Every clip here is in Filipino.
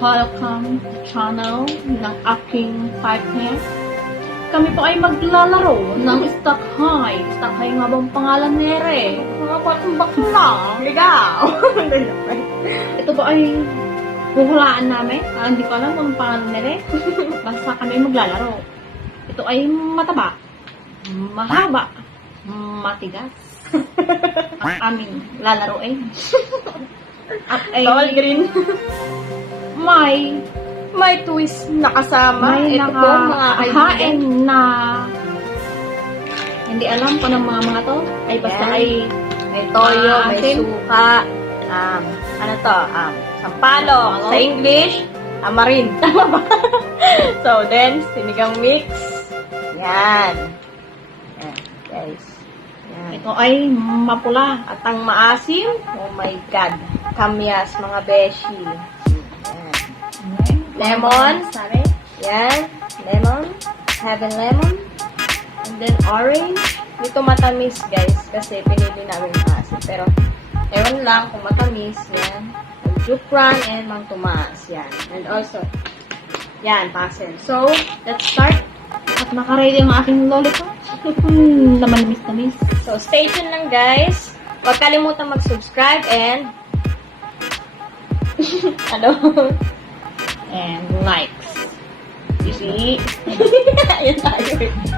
Welcome to channel ng aking partner. Kami po ay maglalaro ng Stuck High. Stuck High nga bang pangalan nere? Mga patambak lang. Ligaw. Ito po ay huhulaan namin. Hindi ko alam kung pangalan nere. Basta kami maglalaro. Ito ay mataba, mahaba, matigas. Ang aming lalaroin. At ay Bawal green. may twist na kasama. may Ito po mga kaibigan. nakahain na hindi alam kung ng mga to ay basta Yan. ay May toyo, may asin. suka, ano to, sampalok. Sa English, amarin. Tama ba? So, then, sinigang mix. Yan. Yan, guys. Yan. ito ay mapula. At ang maasim, oh my God. Kamyas, mga beshi. Yan. Lemon. Sabi? Yan. Lemon. Heaven lemon. And then orange. Dito matamis, guys. Kasi pinili namin maasim. Pero, ewan lang kung matamis. Yan. Ang jukran and mang tumaas. Yan. And also, yan, pasel. So, let's start. At nakaready ang aking lollipop. Naman-miss. So, stay tuned lang, guys. Huwag kalimutan mag-subscribe and ano? And likes. You see? Ayun tayo.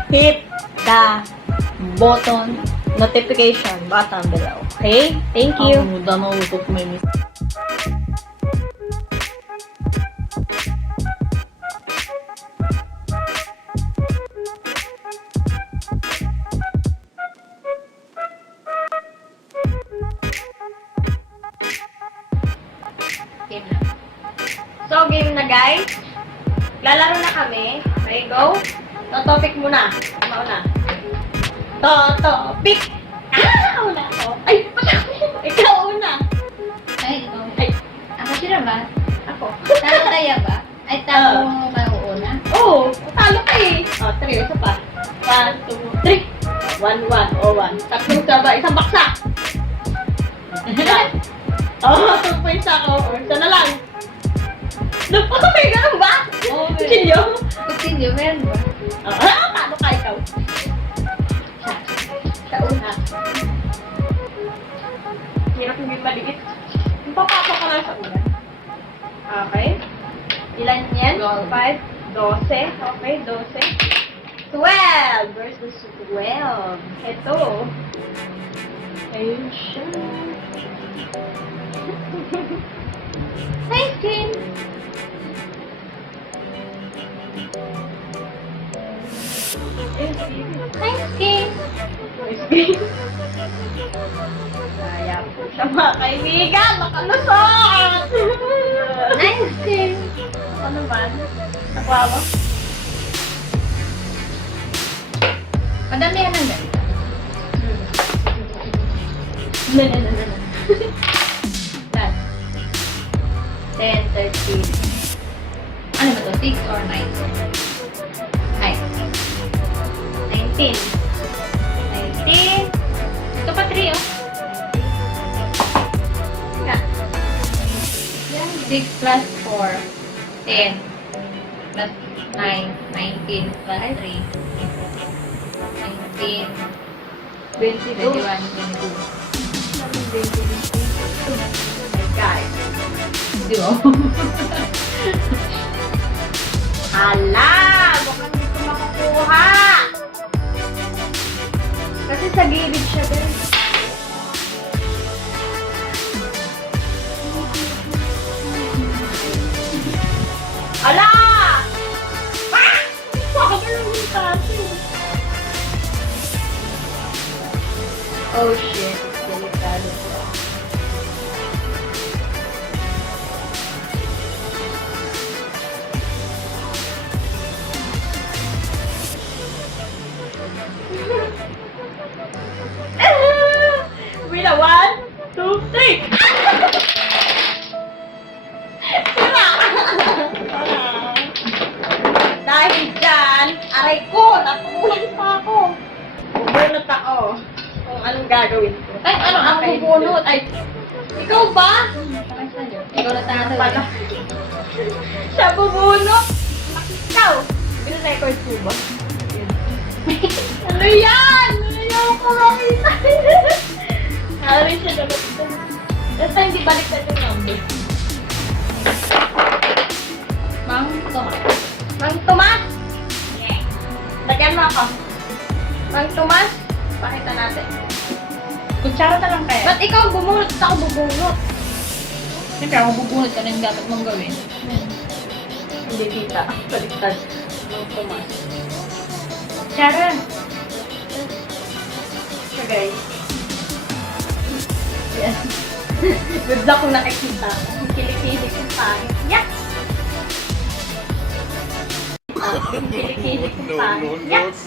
Hit the Button. notification button below. Okay? Thank you. Ang damo ko may miss. Game na. So, game na, guys. Lalaro na kami. Okay, go. Topic muna. Mauna. Topic. Una ako. Ay, wala ako. Ikaw una. Ay, ikaw. Ay, Ako sila ba? ako. Talo tayo ba? Ay, talo mo mauuna. Oo, talo ka eh. Oh, 3. Isa pa. 1, 2, 3. 1, 1. O, 1. Tatlong sabay. Isang baksa. Oh, 2 points ako. O, isa na lang. May ganun ba? Oo, meron. Kilyo? Continue, meron ba? Paano ka ikaw? Sa una. Hirap hindi maliit. Papasok ka lang sa una. Okay. Ilan yan? 5, 12. Okay, 12. 12 versus 12. Ito. Ayun siya. Thanks, Kim. Thanks, Kim. Nice game. Kaya po siya mga kaibigan. Makalusot! Nice, Kim. Ano naman? Nakuha mo? Madamihan ng ganito. No. Done. 10, 13. Ano ba to? 6 or 9? Ay. 19. 19. Ito pa 3, oh. Nga. 6 plus 4. 10. Plus 9. 19 plus 3. 19. 22. 21. 22. Guys. Di ba? Hala! Mukhang hindi ko makukuha! Kasi sa gilid siya din. Ala! Ah! Bakit yung tayo? Oh shit, delikado po. Wila, 1, 2, 3! Sira! Dahil dyan, aray ko, natulog pa ako. Bubunot ako kung anong gagawin ko. Ay, ano ang Okay. bubunot? Ay, ikaw ba? Ikaw na tayo. Pala. Siya bubunot. Ikaw. Pinarecord ko ba? Ano yan? Ayaw ko makita. Rin siya dapat ito. Basta hindi baliktad yung number. Mang Tomas. Mang Tomas! Lagyan mo ako. Mang Tomas, pakita natin. Kutsara na lang kaya. Ba't ikaw bumunot? Ako bubunot. Siyempre, ako bubunod ka na yung dapat mong gawin. Hindi kita. Baliktad. Mang Tomas. Kutsara. So guys. Yes. Good luck kung nakikita. Kilikili kong pangit. Yes! Kilikili kong pangit. Yes!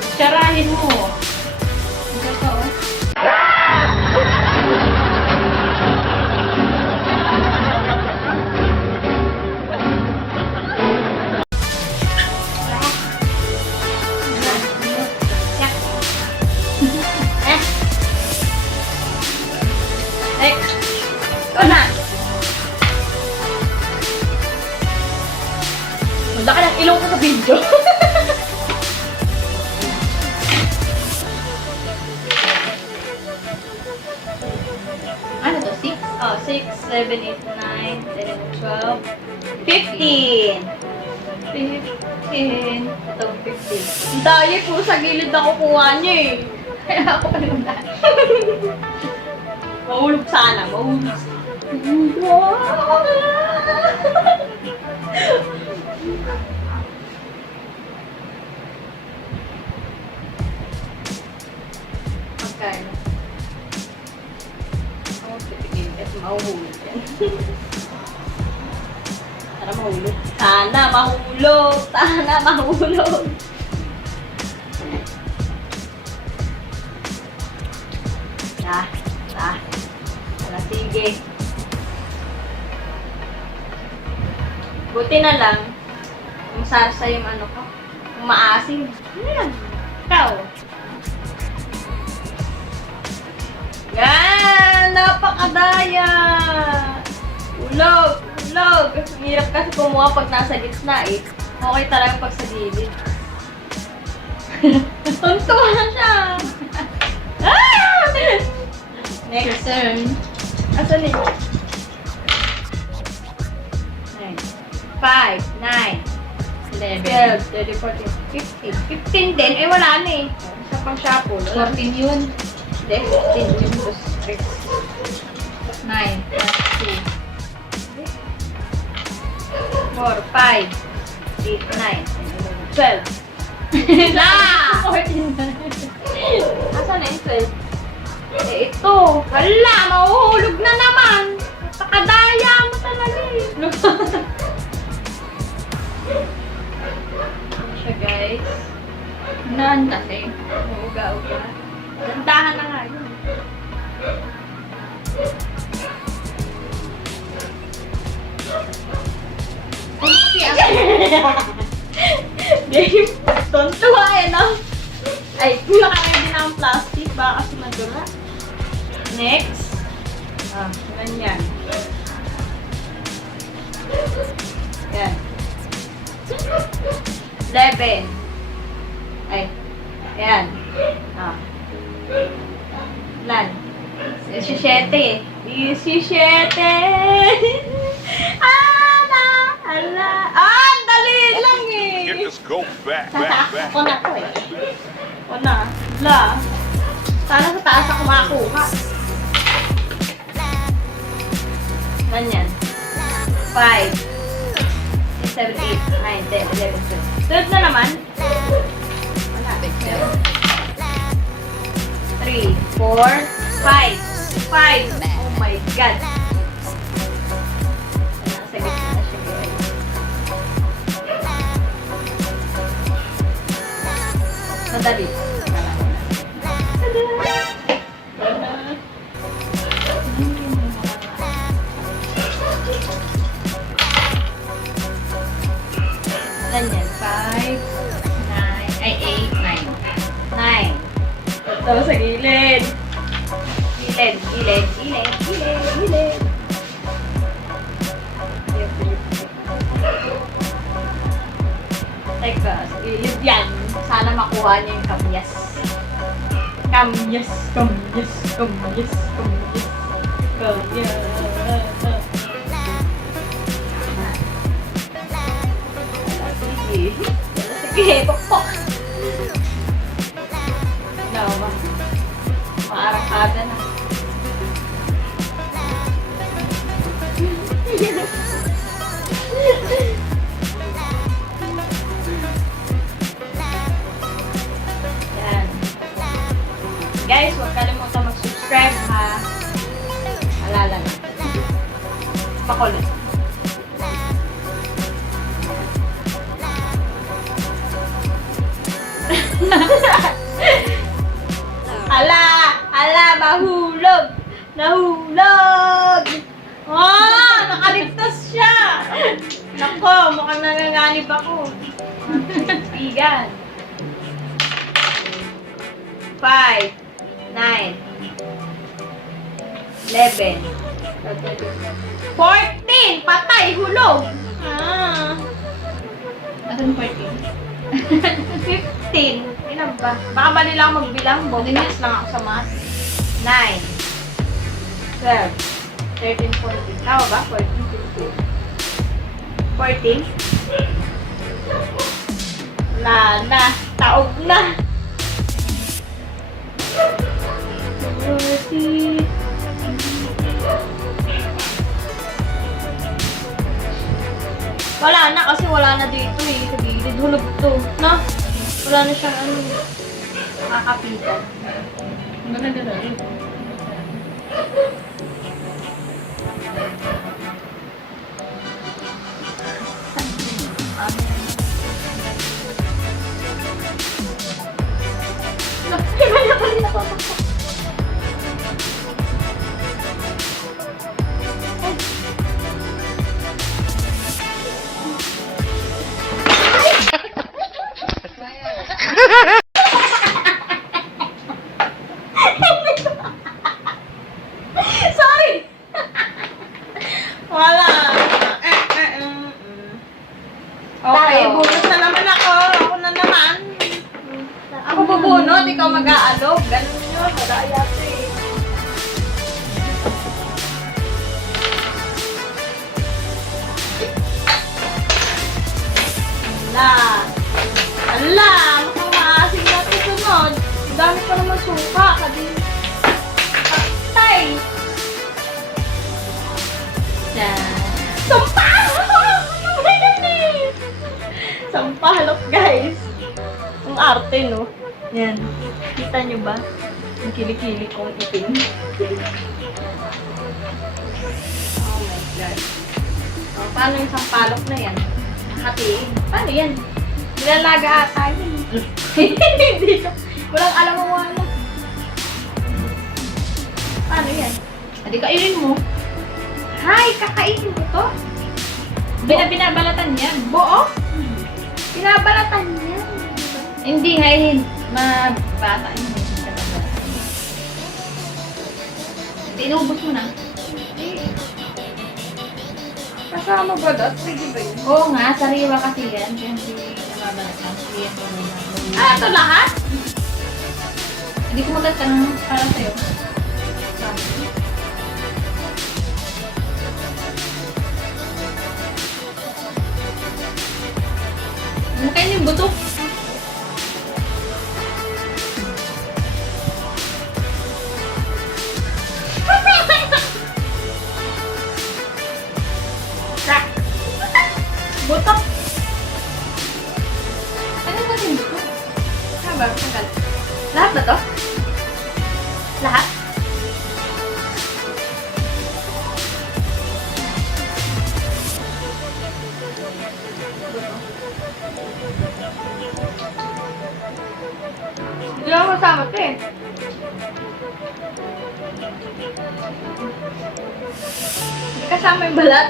Kutsarahin mo. Ito ka, oh. Next. Ito na. Manda ka ng ilong ko sa video. Ano to? 6? Oh, 6, 7, 8, 9, 10, 12, 15. 15. Ito, 15. Dahil po sa gilid na kukuha niya eh. Kaya ako kanina. Mahulog sana, mahulog. Magkano? Ako titigil kasi mahuhulog yan. Sana mahulog. Sana mahulog. Sana mahulog. Sige. Buti na lang, yung sarsa yung ano ko, yung maasim. Yan. Ikaw. Yan! Napakadaya! Ulog! Ulog! Ang hirap kasi kumuha pag nasa gitna eh. Okay talaga pag sa gilid. Tuntua na siya! Ah! Next. Turn. Asan yun? 5, 9, 11. 12, 13, 14, 15. 15 din. Eh, wala na eh. Isa pang shampoo. 14 yun. Hindi, 15 yun. 9. 4, 5, 8, 9, 12. Na! 14 na. Asan na yung 12? Eh, ito. Hala, mahuhulog na naman. Nakadaya mo talaga eh. Ano siya, guys? Naan kasi. Uga-uga. Gandahan na nga yun. Game. Tontuwa eh, no? Ay, nakaready na ang plastic. Baka kasi madura. Next. Ganyan. Yan. 11. Ay. Ayan. Lan. 17. 17. Ala! Ala! Ah! Dali lang eh! Get this go back, back, Tataas back. ako na to eh. O na. La. Sana sa taas ako makakuha. Ganyan. 5, 6, 7, 8, 9, 10, 11, 12. Third na naman. Wala. 3, 4, 5. 5. Oh my God. Nasa gitna na siya, guys. Madali. Ganyan. 5, 9. Ay, 8. Ito sa gilid. Gilid, gilid, gilid, gilid, gilid. Teka, sa gilid yan. Sana makuha niya yung kamyas. Kamyas, kamyas, kamyas, kamyas. Kamyas. Sige. Sige, pokpok. No, ba? Maarangkada na. Yan. Guys, huwag kalimutan mag-subscribe ha. Alala na. Pakulit. Ala, mahulog! Nahulog! Oh, nakaligtas siya! Nako, mukhang nanganganib ako. Bigan. 5, 9, 11, 14! Patay! Hulog! Ah. Asan 14? 15. Ilan ba? Baka mali lang magbilang. Bonus lang ako sa math. 9, 12, 13, 14. Tama ba? 14, 15. 14? Wala na. Taog na. 40. Wala na kasi wala na dito eh. Sa gilid. Hulog to. No? Wala na siyang ano. Nakakapitan. Maganda na rin. Kaya pa rin napapapak. Sorry! Wala. Okay, bunot na naman ako. Ako na naman. Ako bubunot, ikaw mag-aalog. Ganun yun. Wala yata eh. Ala. Ala. Mukhang maasim na ito sunod. Ang dami pa naman suka. Kadin. Patay. Sampah! Sampalok, guys. Ang arte, no? Yan. Kita nyo ba? Ang kilikili kong itim. Oh my God. Oh, paano yung sampalok na yan? Nakatiin. Paano yan? Nilalaga ata yun. Hindi ko. Walang alam mo wala. Paano yan? Hindi kainin mo. Hay, kakainin ko to. Binabalatan yan. Buo? Binabalatan niya. Hindi ngayon. Mabata yun. Tinubos mo na. Kasama ba dot? Sige ba yun? Oo nga, sariwa kasi yan. Kaya hindi nababalatan. Sige, ito muna. Ah, ito lahat? Hindi ko magtatanong para sa'yo. Mukhain yung buto. Butok. Ano ba yung buto? Haba, tagal. Lahat ba to? Lahat? Hindi ako kasama ito eh. Hindi kasama yung balat.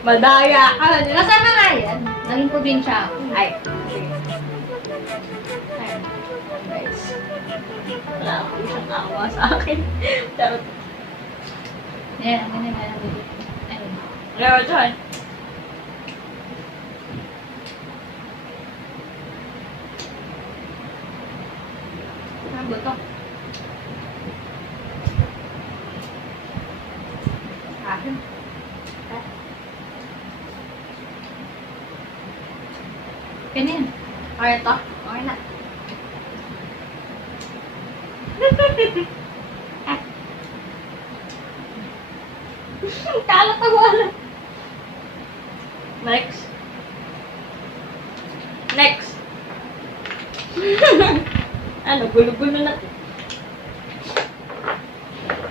Madaya ka. Kasama nga yan. Naging probinsya ako. Ay, sige. Ayan, guys. awa sa akin. Charot. Yan, ganyan na lang. Ayun. Kaya dyan. Ano ba ito? Akin. Ganyan. Okay to? Okay na. Kalat ang wala. Next. Next. Ano, gulo-gulo na.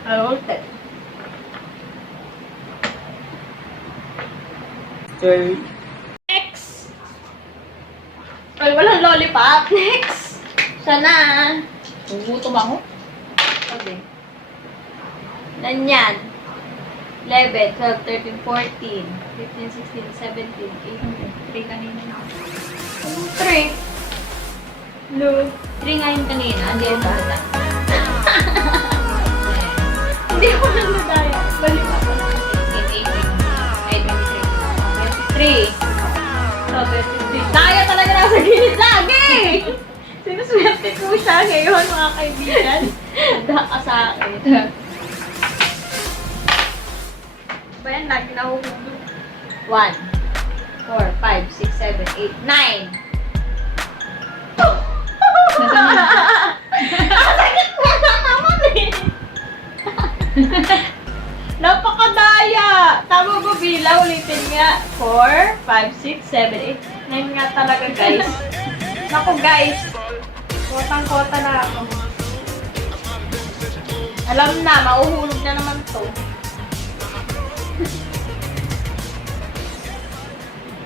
Alright. Next. Well, walang lollipop. Next. Sana. Gugutom ako. Okay. Nanyan. 11, 12, 13, 14, 15, 16, 17, 18, 3 kanina na. 3. No. 3 nga yung kanina. Hindi yung bata. Hindi ko na nadaya. Balik ako. 23. So, 23. Daya talaga nasa gilid lagi! Sinuswerte ko siya ngayon, mga kaibigan. Handa ka sa akin. Ba yan? Lagi nahuhulog. 1, 4, 5, 6, 7, 8, 9. Sakit mo na naman eh! Napakadaya! Tama ba bilang? Ulitin nga. 4, 5, 6, 7, 8, 9 nga talaga, guys. Naku, guys. Kotang-kota na ako. Alam na, mauhulog na naman to.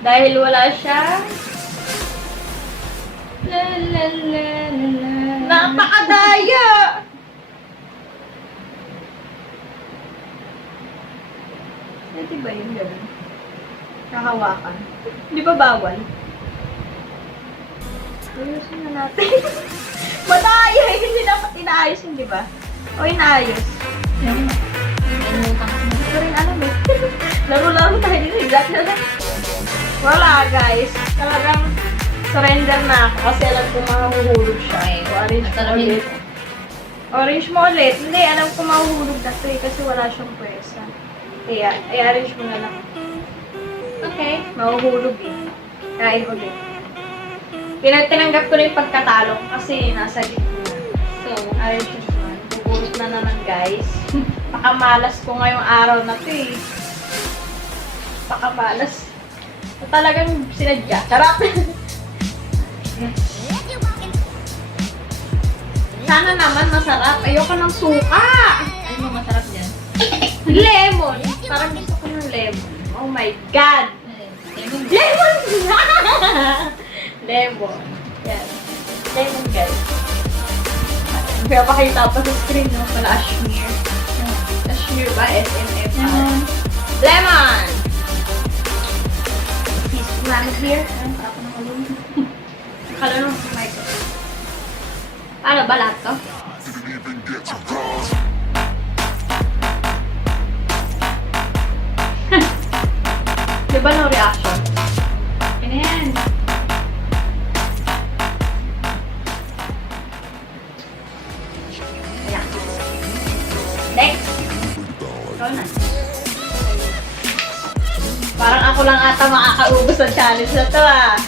Dahil wala siya. La la la la la. Napakadaya! Pwede ba yun gano'n? Kahawakan. Di ba bawal? Ayusin na natin. Madaya! Hindi dapat inaayos yun, di ba? O inaayos? Yan. Inutang ko. Hindi ko rin alam eh. Laro-laro tayo dito. Exactly na. Wala guys. Talagang surrender na ako kasi alam ko mahuhulog siya. Okay. So, orange mo Talamin ulit. ko. Orange mo ulit. Hindi, alam ko mahuhulog na to eh kasi wala siyang pwersa. Kaya, i-arrange mo na lang. Okay. Mahuhulog eh. Kain ulit. Tinanggap ko na yung pagkatalo ko kasi nasa gitna. So, arrange mo naman. Bubulot na naman guys. Pakamalas ko ngayong araw na to eh. Pakamalas. So, talagang sinadya. Charap! Sana naman masarap. Ayoko ng suka! Ano mo masarap dyan? Lemon! Parang gusto ko ng lemon. Oh my God! Lemon. Lemon! Lemon. Yan. Lemon guys. Kaya pakita pa sa screen no? Pala Ashmere. Ashmere ba? SMFR. Lemon! Peace man here. Ang sarap ng ulo. Akala nung sa mic. Paano ba lahat to? Di ba no reaction? Ano yan? Ayan. Next. Ikaw na. Parang ako lang ata makakaubos sa challenge na to ah.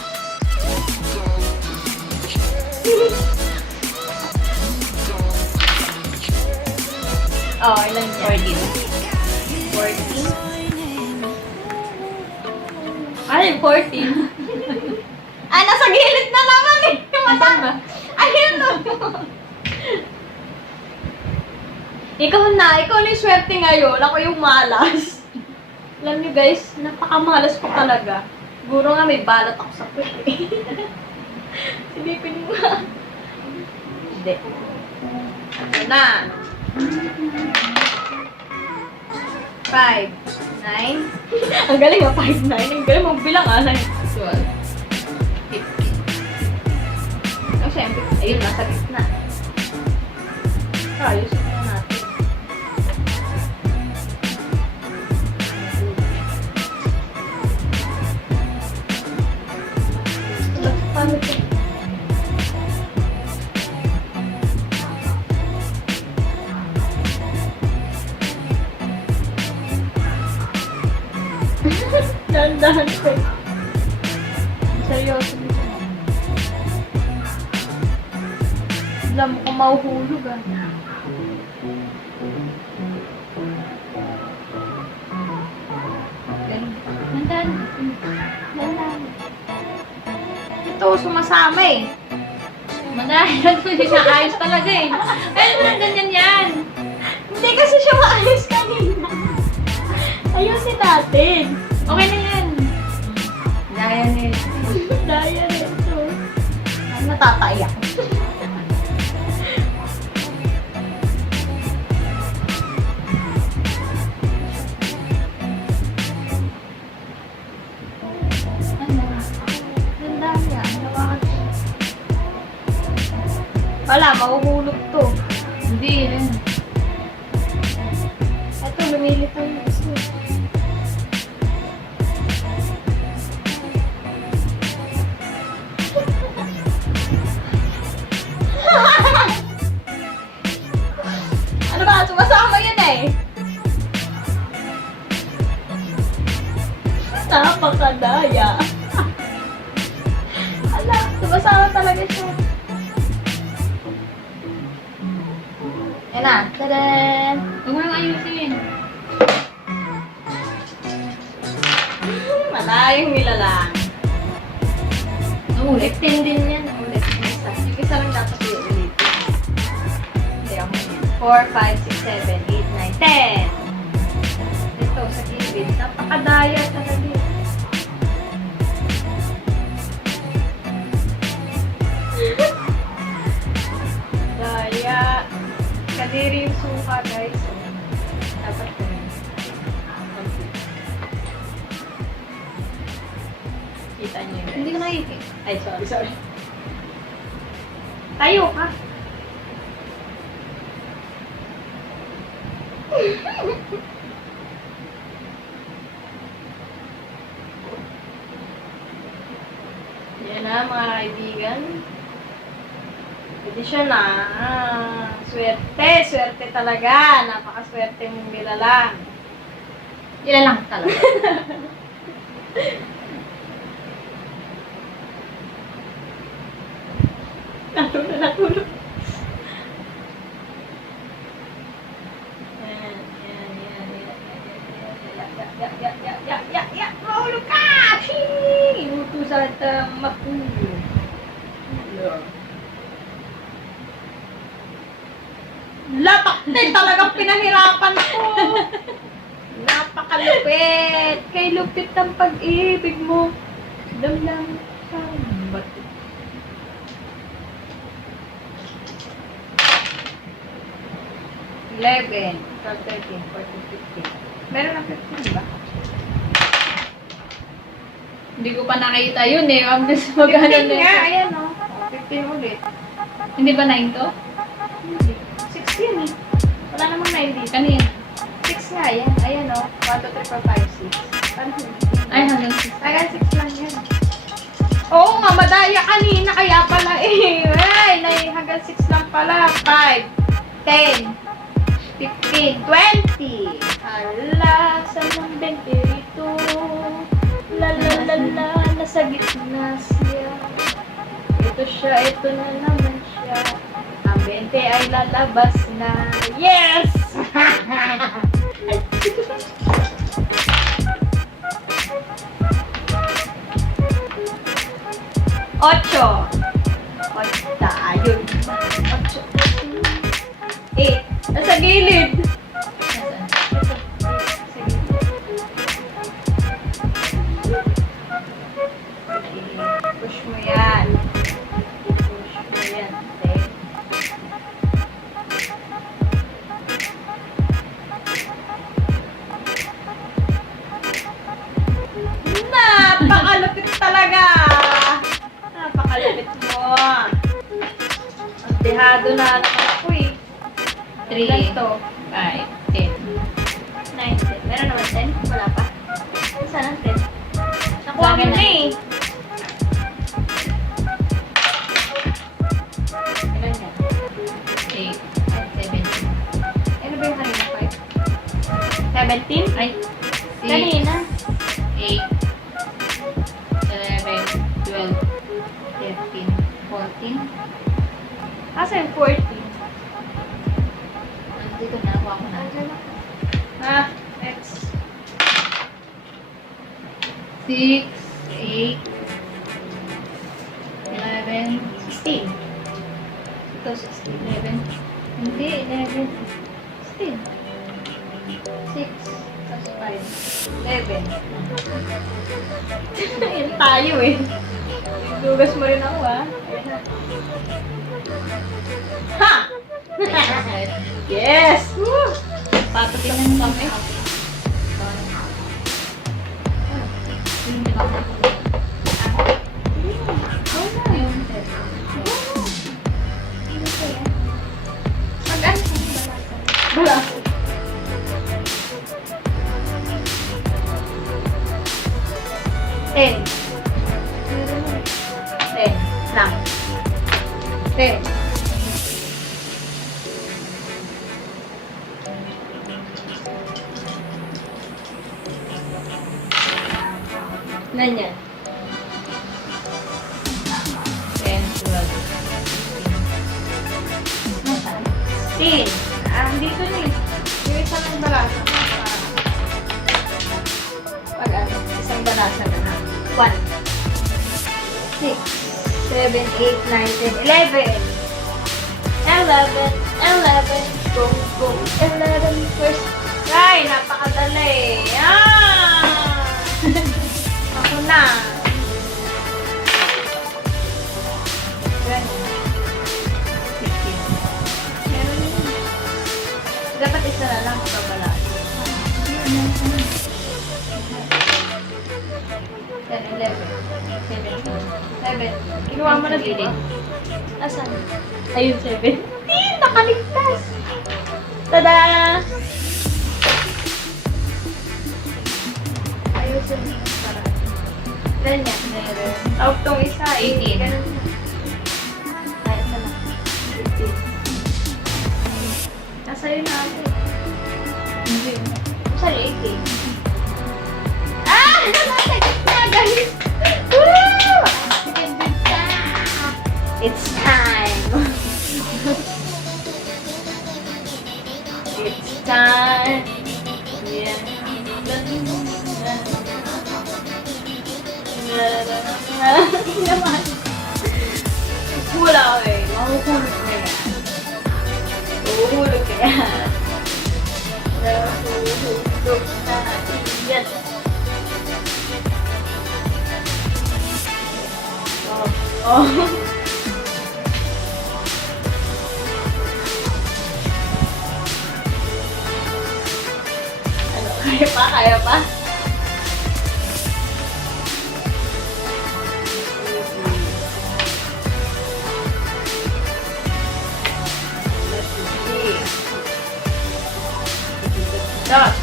Oh, ilan yan? 14. Ay, 14. Ay, nasa gilid na naman eh. Nasaan ba? Ayun na. Ikaw na yung swerte ngayon. Ako yung malas. Alam niyo guys, napakamalas ko talaga. Siguro nga may balat ako sa puwet eh. Silipin mo nga. Hindi. Ano na? 5, 9. Ang galing ah, 5, 9. Ang galing magbilang ah. 9. 12. 15. Oh, syempre. Ayun, nasa gitna. Ayusin na natin. Paano ito? Dahan-dahan ko. Seryoso dito. Alam mo kung mahuhulog ah. Nandan. Dahan-dahan. Ito, sumasama eh. Madahilan ko siya ayos talaga eh. Ay, ganyan yan. Hindi kasi siya maayos kanina. Ayusin natin. Okay na yan. Gaya nila. Daya nito. Natataiyak. Daya. Wala, mahuhulog to. Hindi rin. Ito, lumilitaw yung isa. Ano ba? Sumasama yun eh. Napakadaya. Ala, sumasama talaga siya. Yan na. Tadaan! Huwag mo nang ayusin. Malayong nilalang. Ulit. Ulitin din yan. Ulit. Isa. Yung isa lang dapat yung ulitin. Hindi ako yan. 4, 5, 6, 7, 8, 9, 10. Ito sa gilid. Napakadaya talaga. Daya. Kadiri yung suka, guys. Dapat ko yun. Kita niyo yun. Hindi ko nakikita. Ay, sorry. Tayo ka. Yan na, mga kaibigan. Pwede siya na. Swerte talaga. Napakaswerte mong nilalang. Ilan lang talaga. Natulog. Yan. Mahulog ka! Inutusan at mahulog. Lapak din talagang pinahirapan ko. Napakalupit. Kay lupit ng pag-ibig mo. Damdam sa bato. $11, $12, $13, $14, $15. Meron na 15 ba? Hindi ko pa nakita yun eh. Ang gusto magkano 15 nga, na. ayan o. 15 ulit. Hindi ba 9 to? 6 yun eh. Wala namang 9 dito. Kanina. 6 nga yan. Ayan o. 1, 2, 3, 4, 5, 6. Parang Ay, hanggang 6. Hanggang 6 lang yan. Oo nga, madaya kanina. Kaya pala eh. Ay, hanggang 6 lang pala. 5, 10, 15, 20. Hala, saan ang 20 rito? La la la la, nasa gitna siya. Ito siya, ito na naman siya. Ang 20 ay lalabas na. Yes! Ocho. Ocho. Ayun. Ocho. 8. Nasa gilid. Push mo yan. Push mo yan. Okay. Napakalupit talaga. Napakalupit mo. Ang dehado na naman ako eh. 3, Ilan to? 5, 10. 9, 10. Meron naman 10? Wala pa. Saan ang 10? Nakuha Sa mo akin na na. eh. Ilan yan? 8, 17. Ano ba yung kanina? 5? 17? Ay, 6, Kanina. 8, 11, 12, 13, 14. Asa yung 14? Nandito na ako na. Ah, X. 6, 8, 11, 16. Ito, 16. 11. Hindi, 11. 16. 6, tapos 5. 11. Ayun tayo eh. Dugas mo rin ako ah. Ha! Yes! Woo! Patitingnan mo kami. Mag-ano? Wala. Ten. Ten. Lang. Ten. Ilan yan? 10, 12. Nasaan? 16. Ah, dito na eh. Yung isang balasa. Pag ano, isang balasa na na. 1, 6, 7, 8, 9, 10, 11. 11, 11, go, go, 11 first. Ay, napakadali. Ah! Ako na. Meron yun. Dapat isa na lang sa balasa. 10, 11, 7. Kinuha mo na dito. Asan? Ayun, 7. Nakaligtas! Tada! Ayusin mo para. Ilan yan? Tawag tong isa. 18. Ganun na. Ay, isa lang. 18. Nasa'yo na ako. Hindi. Sorry, 18. Ah! Nasagot na, guys! Woo! It's time! It's time! Yeah. Naman. Wala ko eh. Mahuhulog na yan. Mahuhulog ka yan. Nahuhulog na yan. Oh. Ano? Kaya pa? Kaya pa? Dot.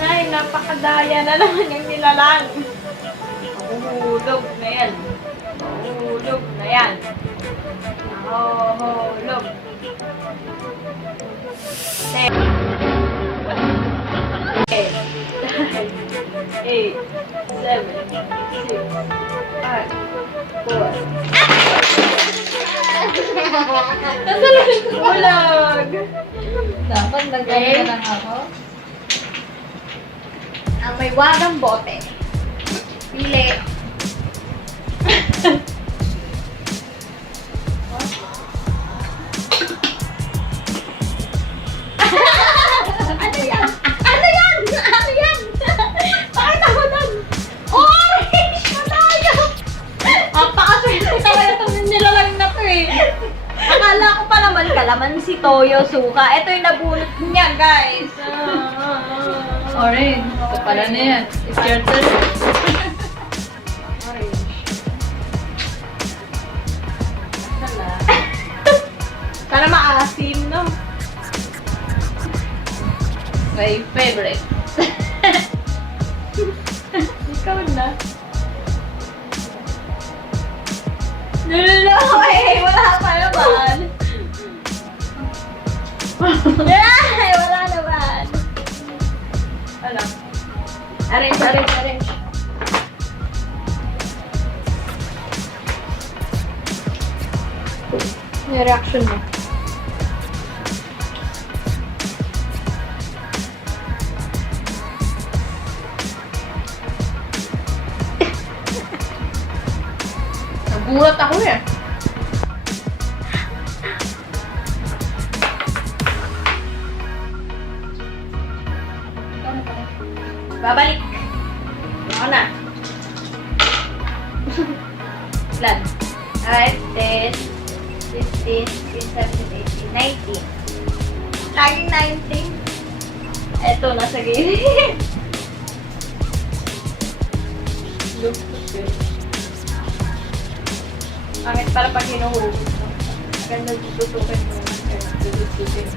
Nay, napakadaya na naman yung nilalang. Mahulog na yan. Mahulog na yan. Mahulog. 10, 8, 7, 6, 5, 4. Hulog! Dapat nagkaya lang ako. Ang may wagang bote. Pili. Ano yan? Ano yan? Ano yan? Bakit ako nun? Orange na tayo! Napakaswerte talaga itong nilalang na to eh. Akala ko pa naman kalamansi, toyo, suka. Ito yung nabunot niya, guys. Orange. Ito pala na yan. It's your turn. Orange. Sana maasim, no? My favorite. Ikaw na. No, eh! Wala pa naman. Ay, wala naman. Ano? Arrange. May reaction mo. Nagulat ako eh. Babalik. Ako na. Ilan? Alright, 10, 15, 16, 17, 18, 19. Laging 19. Eto, nasa gilid. Pangit para pag hinuhulog mo. Ganda tututukin mo. Tututukin mo.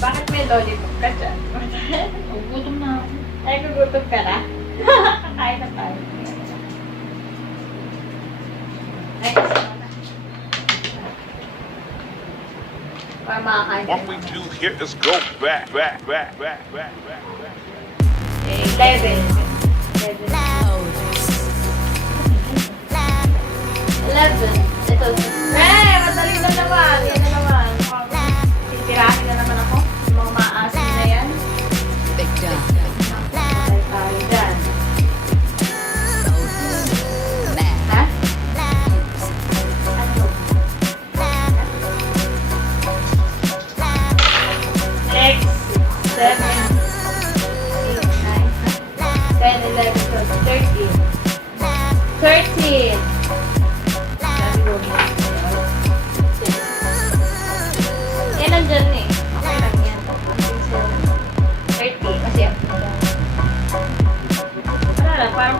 Bakit may lollipop ka dyan? Gutom na ako. Ay, gugutom ka na? Kakain na tayo. Ay, kasi na. Para makakain ka. What we do here is go back. 11. 11. Ito. Madali na naman. Yan na naman. Titirahin na naman ako. Yung mga maasim na yan. Patay tayo dyan. Ha? Ano? 6, 7, 8, 9, 10, 11, 12, 13. 13. Yan nandyan eh. Okay lang yan. 30 kasi wala lang, parang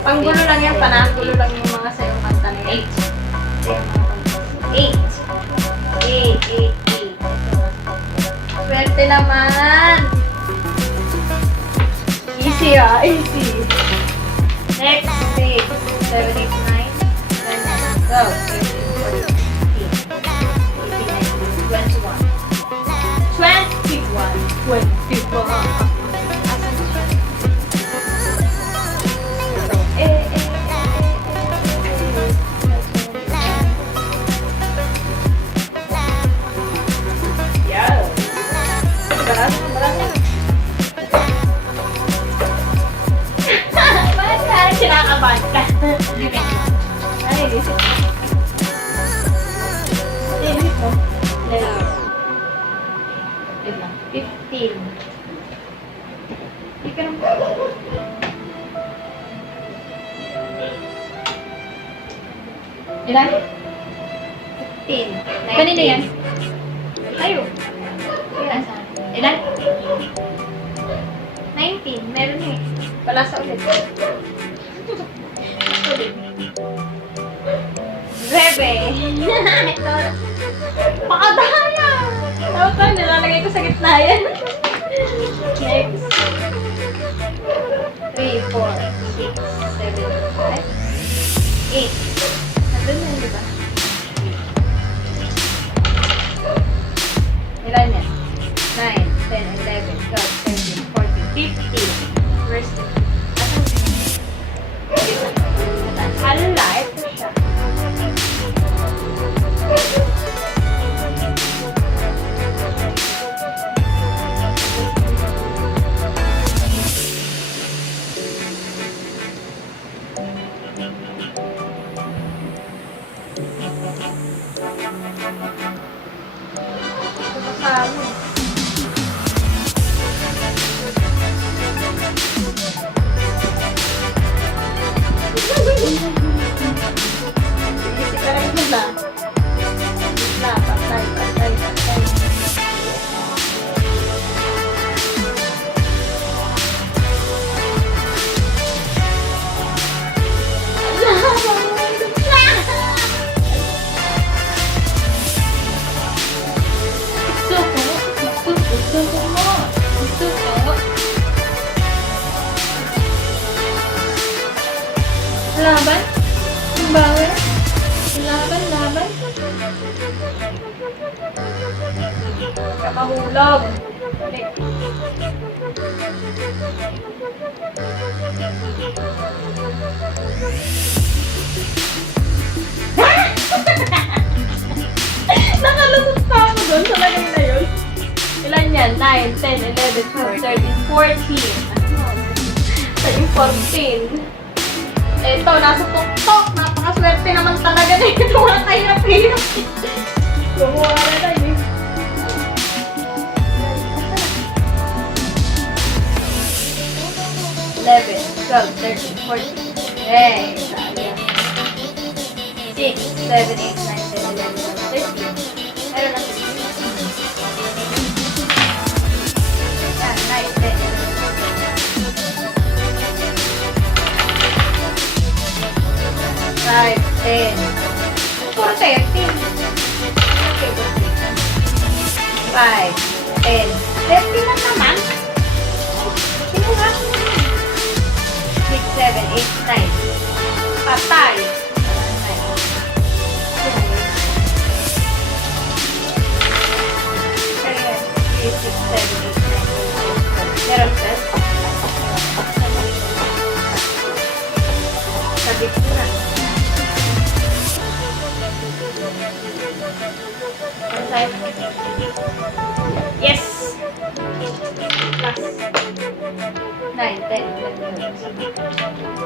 panggulo lang yan, pananggulo lang yung mga sayong kanta na 8. 8. Swerte naman. Easy ah, easy. Next, 6, 7, 8, 9, 10, 12, 13, 14, 15, 16, 17, 18, 21. Yeah. Barang. Bakit kaya kinakabahan ka? Ano yung isip mo? Isip mo? Wait lang. 15. Hindi ka naman. Ilan? 15. Kanina yan? Ayo. Ilan? 19. Meron eh. Palasa ulit. Ulit. Bebe. Ito. Pakadaya. Tawag ko, nilalagay ko sa gitna yan. Next. 3, 4, 6, 7, 8. Nandun na yun, diba? Ilan yan? 9, 10, 11, 12, 13, 14, 15. Where's the... Hala, ito siya. Ito kasama. ka mahulog. Balik. Nakalusot pa ako doon sa lagay na yun. Ilan yan? 9, 10, 11, 12, 13, 14. Sa yung 14. Eto, nasa tuktok. Napakaswerte naman talaga na ito. Wala kahirap-hirap. Gumawa na lang eh. Eleven, 12, 13, 14. Hey, sayang. 6, 7, 8, 9, 10, 11, 12, 13. Meron na 16. Yan, 9, 10, 5, 10. 4, 13. Okay, 5, 10. 13 na naman. Kinuha ko na. 6, 7, 8, 9. Patay. 6, 7, 8, 9. Meron sir? Sabi ko na. Yes! Plus. 9, 10, 11.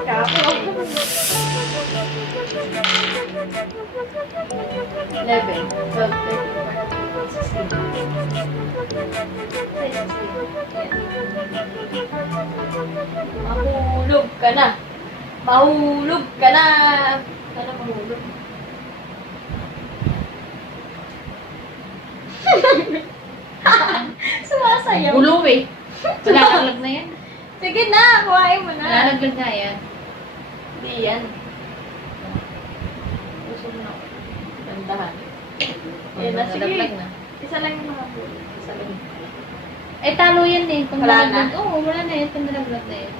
Kapo. 11, 12, 13, 14, 15, 16. Mahulog ka na. Mahulog ka na. Ano mahulog? Sumasayaw. Ulo eh. Lalaglag na yan. Sige na, kuhain mo na. Lalaglag na yan. Hindi yan. Gusto mo na. Gandahan. Yan na, sige. Lalaglag na. Isa lang yung mahulog. Isa lang. Eh, talo yan eh. Kung Wala nalaglag. na? Oo, wala na yan. Kung nalaglag na yan.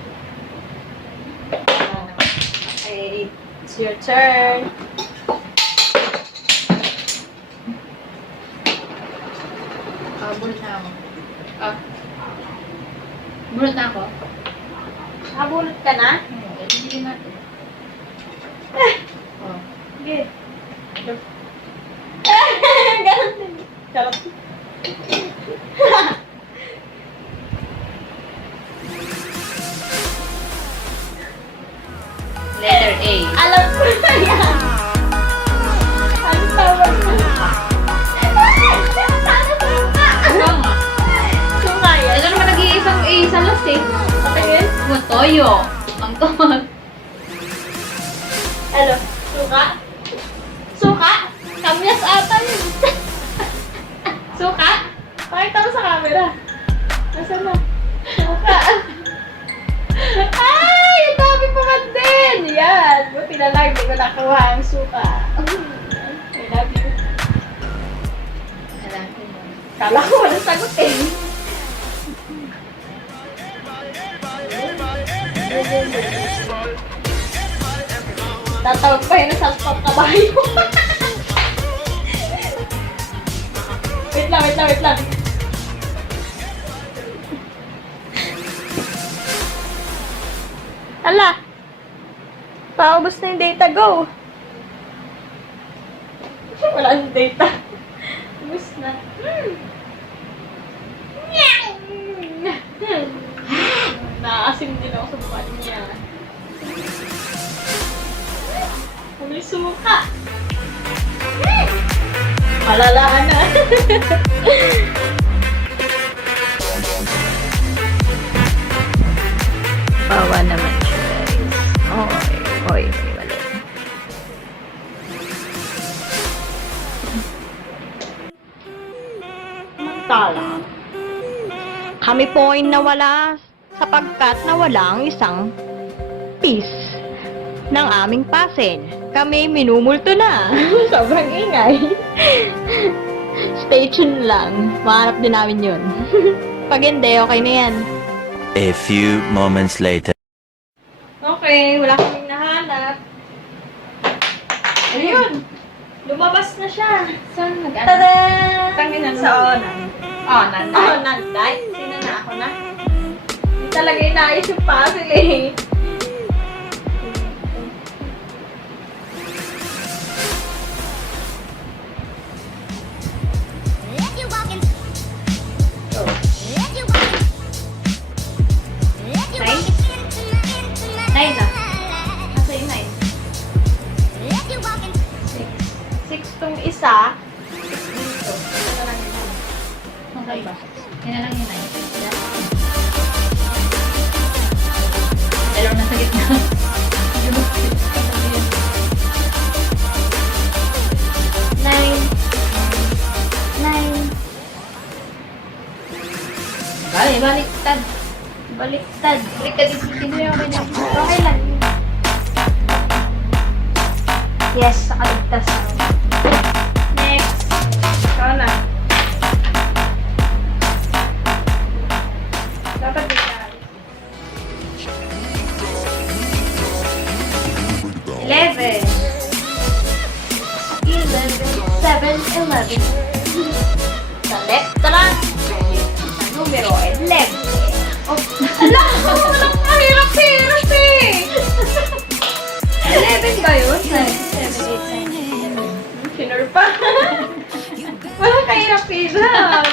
Okay, it's your turn. Bulot na ako. Bulot na ako? Habulot ka na? Hindi natin. Oh. Sige. Ganon din. Charot. Letter A. Alam ko na yan. Ano tawag mo? Sana suka. Oo nga. Suka yan. Ito naman nag-iisang A sa last eh. Patingin. Toyo. Ang tawag. Ano? Suka? Suka? Kamyas ata yun. Suka? Pakita mo sa camera. Nasaan na? Suka. Ay! Ang dami pa man din! Yan! Buti na lang, hindi ko nakuha ang suka. I love you. Kala ko walang sagot eh. Tatawag pa yun sa salpang kabayo. Wait lang, wait lang, wait lang. Ala! Paubos na yung data, go! Wala yung data. Ubus na. Naasim din ako sa mukha niya. May suka. Malalaan na. Bawa naman siya, guys. Oy, mali. Tala. Kami po ay nawala sapagkat nawala ang isang piece ng aming puzzle. Kami minumulto na. Sobrang ingay. Stay tuned lang. Mahanap din namin yun. Pag hindi, okay na yan. A few moments later. Okay, wala kaming nahanap. Ayun! Lumabas na siya. Saan nag-ano? Tada! Tangin na Sa onan. Oh, nanay. Oh, nanday. Sino na? Ako na? Hindi talaga inaayos yung puzzle eh. Go. Nine? Nine na. Nasa yung nine? Six. Six tong isa. Six dito. Ito lang yung nine. Okay ba? Yan na lang yun ay. Dalawa na sa gitna. Nine. Nine. Baliktad. Baliktad. Baliktad isipin mo yung kanya. Okay lang. Yes, nakaligtas na. Next. Ikaw na. Dapat di ka. 11. 7, 11. Sa left na lang. Sa numero 11. Oh, ala! Walang kahirap-hirap eh! 11 ba yun? 7, 8, 9. Sinur pa. Walang kahirap-hirap.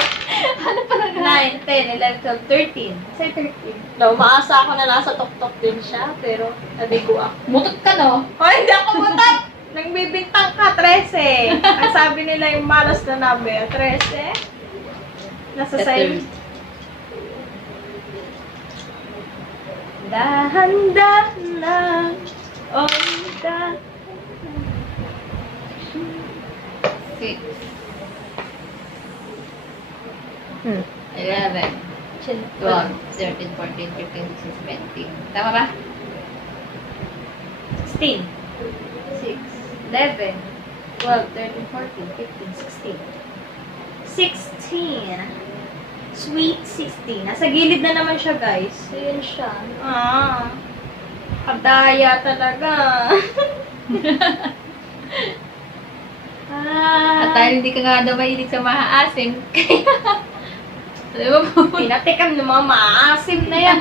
Ano pa lang? 9, 10, 11, 12, 13. Say 13. No, maasa ako na nasa tok-tok din siya, pero nadigo ako. Mutot ka, no? Oh, hindi ako mutat! Nang bibintang ka, 13. Ang sabi nila yung malas na number, 13. Nasa side. Dahan-dahan lang. Oh, dahan. 6, Hmm. 11, Chill. 12, 13, 14, 15, 16, 17. Tama ba? 16. 6, 11, 12, 13, 14, 15, 16. 16. Sweet 16. Nasa gilid na naman siya, guys. Ayan siya. Ah. Kadaya talaga. At dahil hindi ka nga daw mahilig sa maaasim, kaya... Di ba po? Pinatikam ng mga maasim na yan.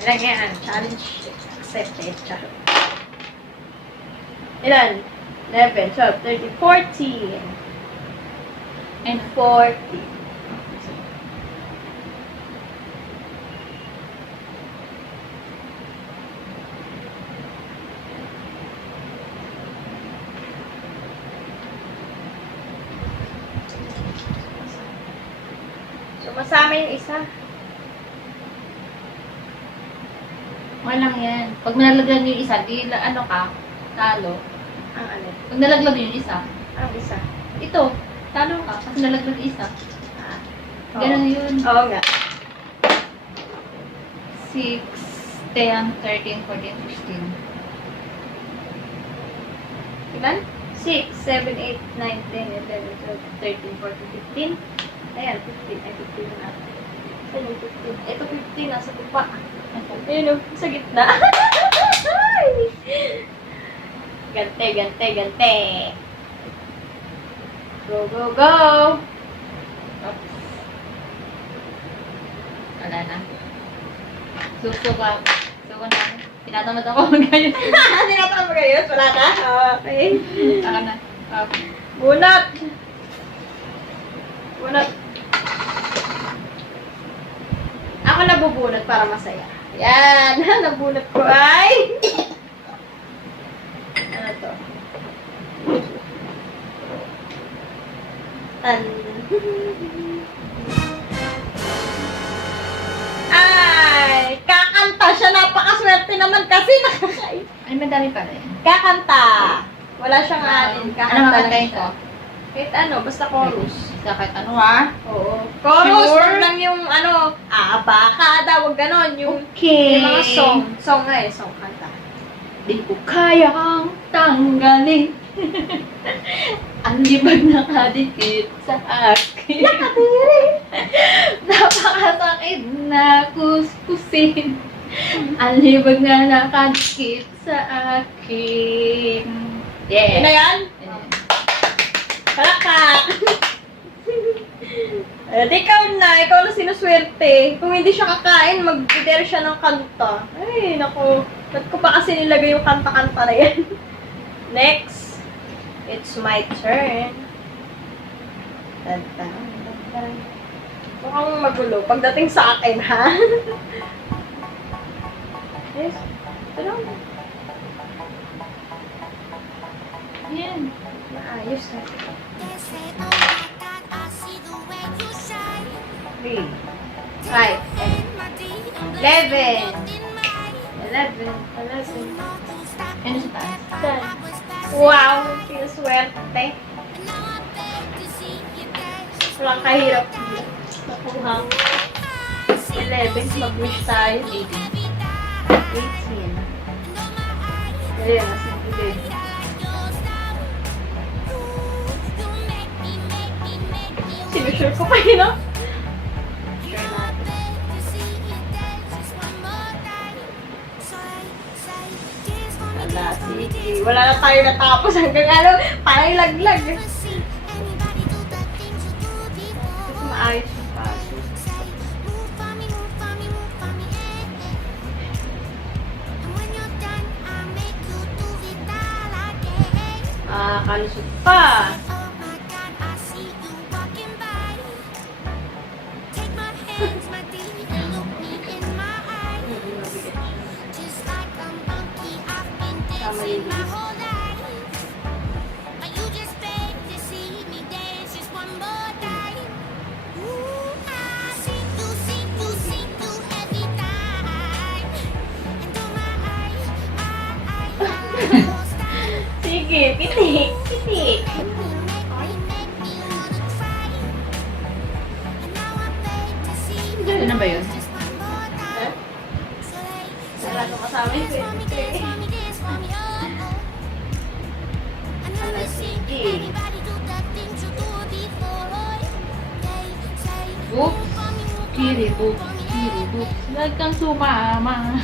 Ilan yan? Challenge accepted. Charot. Ilan? 11, 12, 13, 14. And 40. So, masama yung isa. walang yan. Pag nalaglag yung isa, di ano ka, talo. Ang ano? Pag nalaglag yung isa, Ang isa. ito, talo ka kasi nalaglag yung isa. Ah. Ganun yun. Oo nga. 6, 10, 13, 14, 15. Ilan? 6, 7, 8, 9, 10, 11, 12, 13, 14, 15. Ayan, 15. Ay, 15 na. Saan yung 15? Ito 15, nasa tupa. Ayun o, sa gitna. Gante, gante, gante. Go, go, go! Oops. Wala na. Suko ka. Suko na. Tinatamad ako mag-ayos. Hindi na pa magayos, wala na. Okay. Saka na. Bunot! Bunot. Ako nabubunot para masaya. Yan! Nabunot ko ay... Ano to? Ay! Kakanta siya! Napakaswerte naman kasi nakakain. Ay, madami pa rin. Kakanta! Wala siyang alin. Ano Kakanta lang makantayin siya. ko? Kahit ano, basta chorus. Isa kahit ano ha? Oo. Chorus! Sure? Wag lang yung ano, abakada, wag ganon. Yung, Okay. yung mga song. Song nga eh, song kanta. Di ko kayang tanggalin ang libag na kadikit sa akin. Nakadiri! Napakasakit na kuskusin ang libag na nakadikit sa akin. Yun na Yeah. yan? Ayan. Palakpak! Ikaw na sinuswerte. Kung hindi siya kakain, mag-prepare siya ng kanta. Ay, naku. Ba't ko pa kasi nilagay yung kanta-kanta na yan? Next, it's my turn. Tanta. Mukhang magulo. Pagdating sa akin, ha? Yes. Ito lang. Yan. Maayos na. 3, 5, 11. 11. Ano sa taas? Wow! Sinuswerte. Walang kahirap. Nakuha. 11. Mag-wish tayo. 18. Ayan, nasimple. Sinusure ko pa yun, no? Wala, sige. Wala na tayo natapos hanggang ano, parang laglag. Maayos yung paso. Kalusot pa. Tama yung bilis. Sige, pitik, pitik. Ito na ba yun? Ha? Wala nung kasama yung 23. Ala, sige. Oops. Kiri, oops. Kiri, oops. Huwag kang sumama.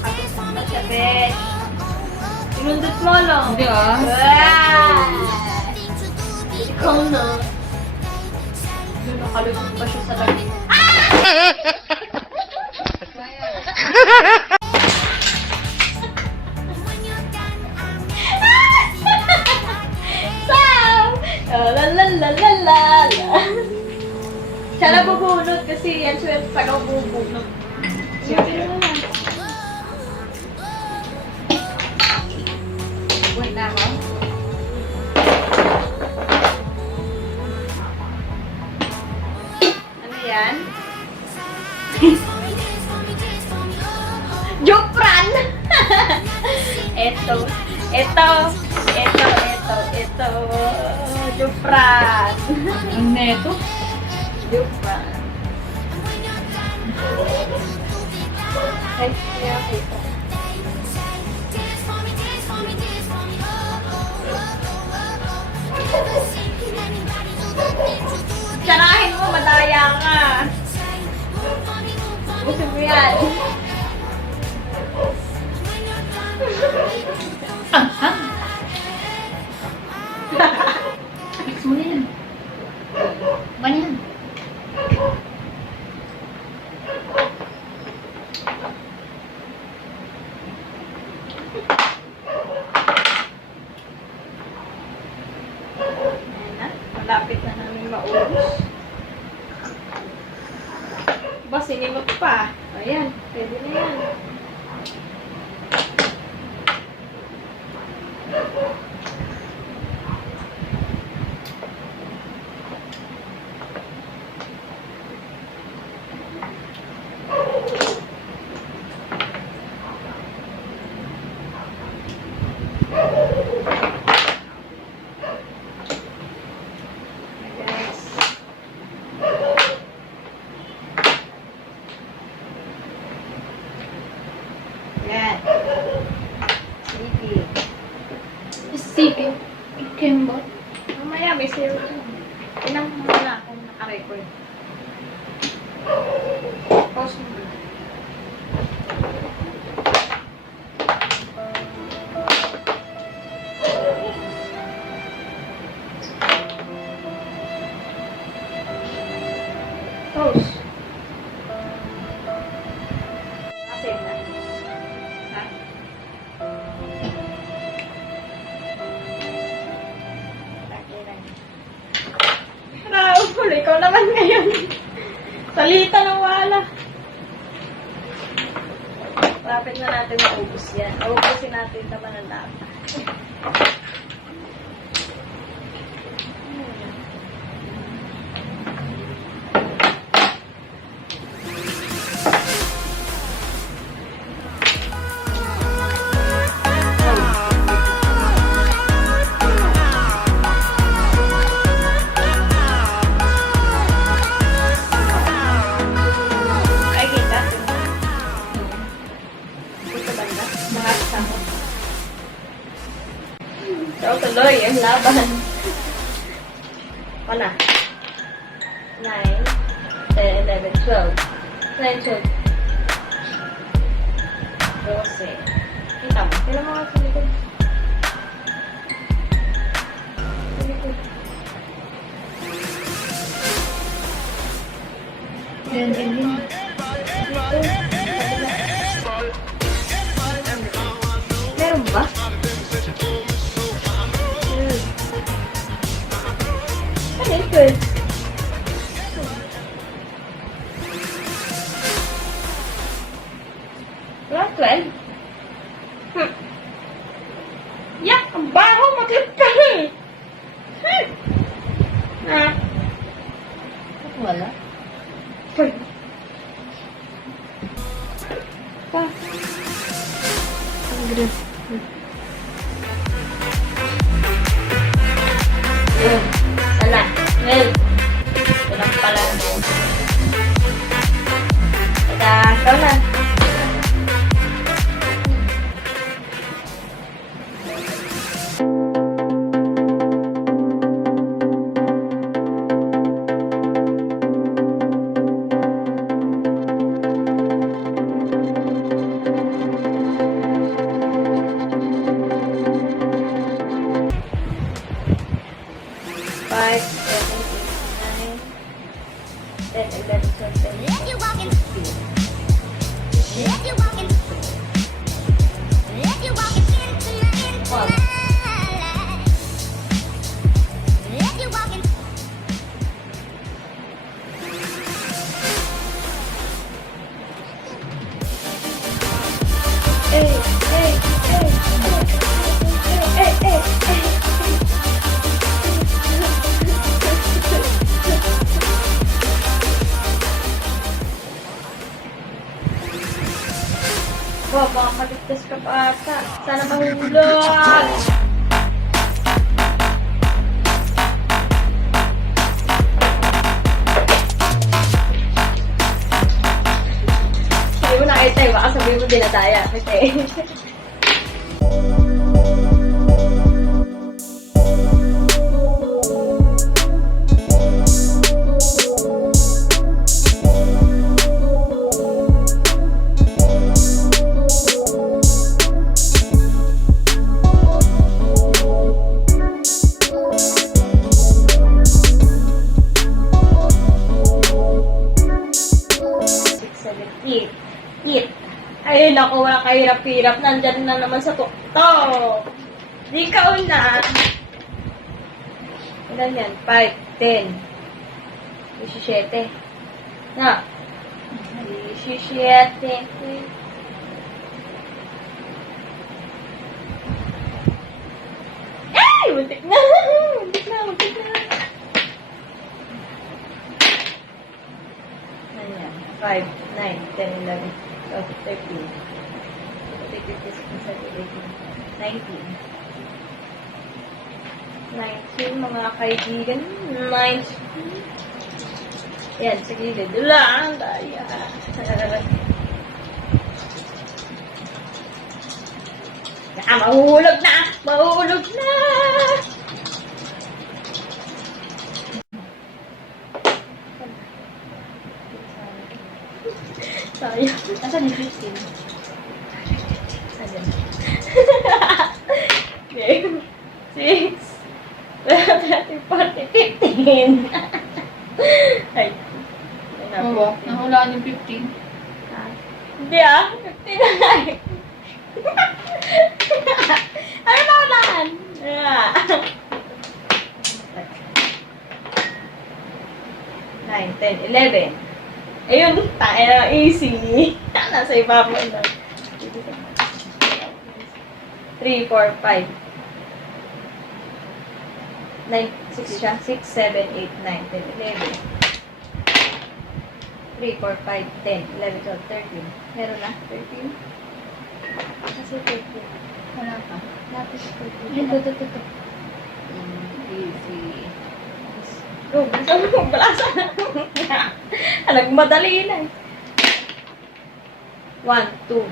Kapos na siya, besh. Pinundot mo, no? Hindi ah. Ikaw na. Nakalusot pa siya sa lagi. Sam! La la la la la la. Siya na bubunot kasi yan swerte sa ikaw bubunot. Wait na ako. Ano yan? Jupran! Ito. Jupran. Ang neto. Jupran. Ay, kaya kita. Sarahin mo, madaya ka. Gusto mo yan. Mix mo na yan. Ganyan. Ayan na. Malapit na namin maubos. Ba, sinimot pa. Ayan, pwede na yan. Guys. Yan. Sige. Sige. Ikembot. Mamaya may zero. Tinang mo na kung naka-record. Pause mo. natin maubos yan. Uubusin natin naman ang lahat. Ay, kita. Dito banda. Nakasama. So, tuloy ang laban. Pana. 9, 10, 11, 12. 9, 12. 12. Kita mo. Kailan mo kasi likod? Sa likod. Yan, yan, yan. Meron ba? Ano ito? Wala 12? Yak! Ang baho! Magkakal! Ah. Wala. Pa. Sana. Well. Walang pala. Tada. Ikaw na. Five, 7, 8, 9, 10, 11, 12, 13, You walking, 14. you walking, you walking into my life. You walking, Hey, hey, hey, hey, hey, hey, hey. Wow, baka maligtas ka pa ata. Sana mahulog! Sabi mo nakita eh, baka sabihin mo dinadaya. Okay. Ay, naku, wala kahirap-hirap. Nandyan na naman sa tuktok. Di ka una. Ilan yan? 5, 10, 17. Na. 17. Ay! Muntik na! Muntik na, muntik na. Ayan. 5, 9, 10, 11, 12, 13, 14, 15, 16, 17, 18, 19, mga kaibigan. 19. Yan, sa gilid. Lang, daya. Mahuhulog na! Mahuhulog na! Sayang. Asan yung 15? Ayan. Game. 6. 13, 14, 15. Ay. Oo, nahulaan yung 15. Hindi ah. 15 na eh. Ano na unahan? Yeah. 9, 10, 11. Ayun, tayo na easy. Nasa ibabaw na. 3, 4, 5. 9, 6 siya. 6, 7, 8, 9, 10, 11. 3, 4, 5, 10, 11, 12, 13. Meron na? 13? Kasi 13. Wala pa. Lapis 13. Ito. Easy. Go, basta mo, balasa na. Nagmadali na eh. 1, 2,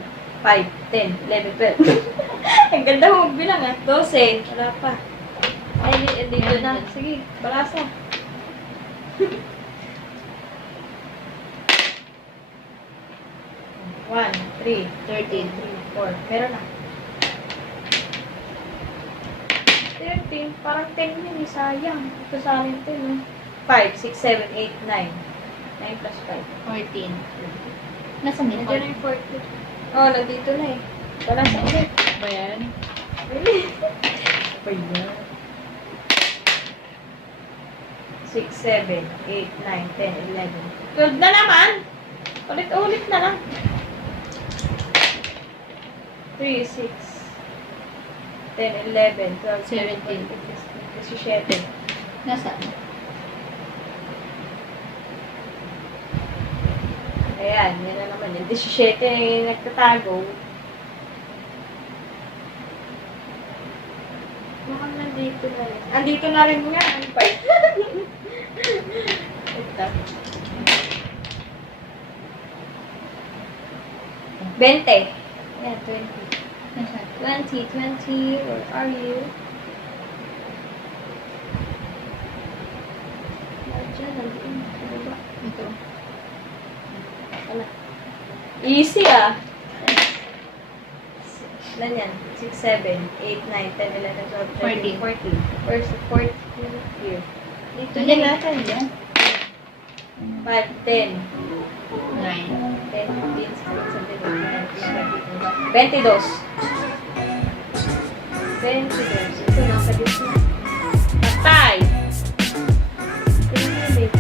5, 10, 11, 12. Ang ganda mo magbilang ah. 12. Wala pa. Ay, dito na. Sige, balasa. 1, 3, 13, 3, 4. Meron na. 13. Parang 10 yun. Sayang. Ito sa amin 10. No? 5, 6, 7, 8, 9. 9 plus 5. 14. Nasaan yun? Nandiyan na yung 40. Oh, nandito na eh. Balasa ulit. Ba yan? Really? Ba yan? 6, 7, 8, 9, 10, 11. 12 na naman! Ulit-ulit na lang. 3, 6, 10, 11, 12, 17. 17. Nasaan? Ayan, yan na naman. Yung 17 na nagtatago. Mukhang nandito na rin. Andito na rin nga. Ano pa yun? Ito. 20. Ayan, 20. Nasaan? 20, 20. Where are you? Diyan, nandiyan. Ano ba? Ito. Wala. Easy ah. Ilan yan? 6, 7, 8, 9, 10, 11, 12, 13, 14. First, 14 here. Dito Ito yan na natin. yan. 5, 10, 9. 10, 15, 16, 17, 18, 19, 20. 22. 22. Ito, nasa gitna. Patay! Tingnan mo dito.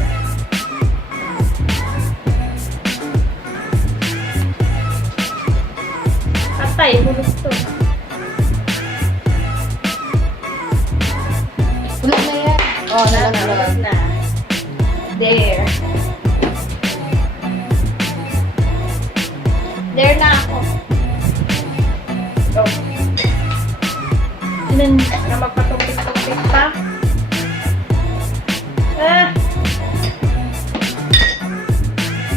Patay, hulog to. Ulan na yan. Oh, Hulog na. There. There na ako. Go. Ilan? Na magpatumpik-tumpik pa. Ah!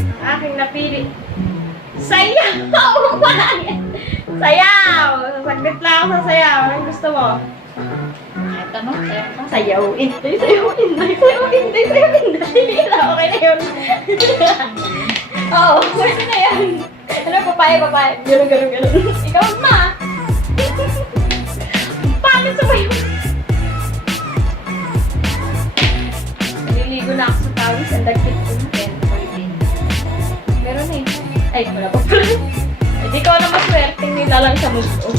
Ang aking napili. Sayaw! Wala yan. Sayaw! Saglit lang ako sa sayaw. Anong gusto mo? Ito no? Sayo pa. Sayaw, inday, sayaw, inday, sayaw, inday, sayaw, inday. Dili na, okay na yun. Oo, pwede na yan. Ano, papaya. Ganun. Ikaw ma. Paano sa bayo? Naliligo na ako sa pawis. Ang dagkit ko. 10, 14. Meron na eh. Ay, wala pa pala. Hindi ko na maswerteng nila lang sa mundo.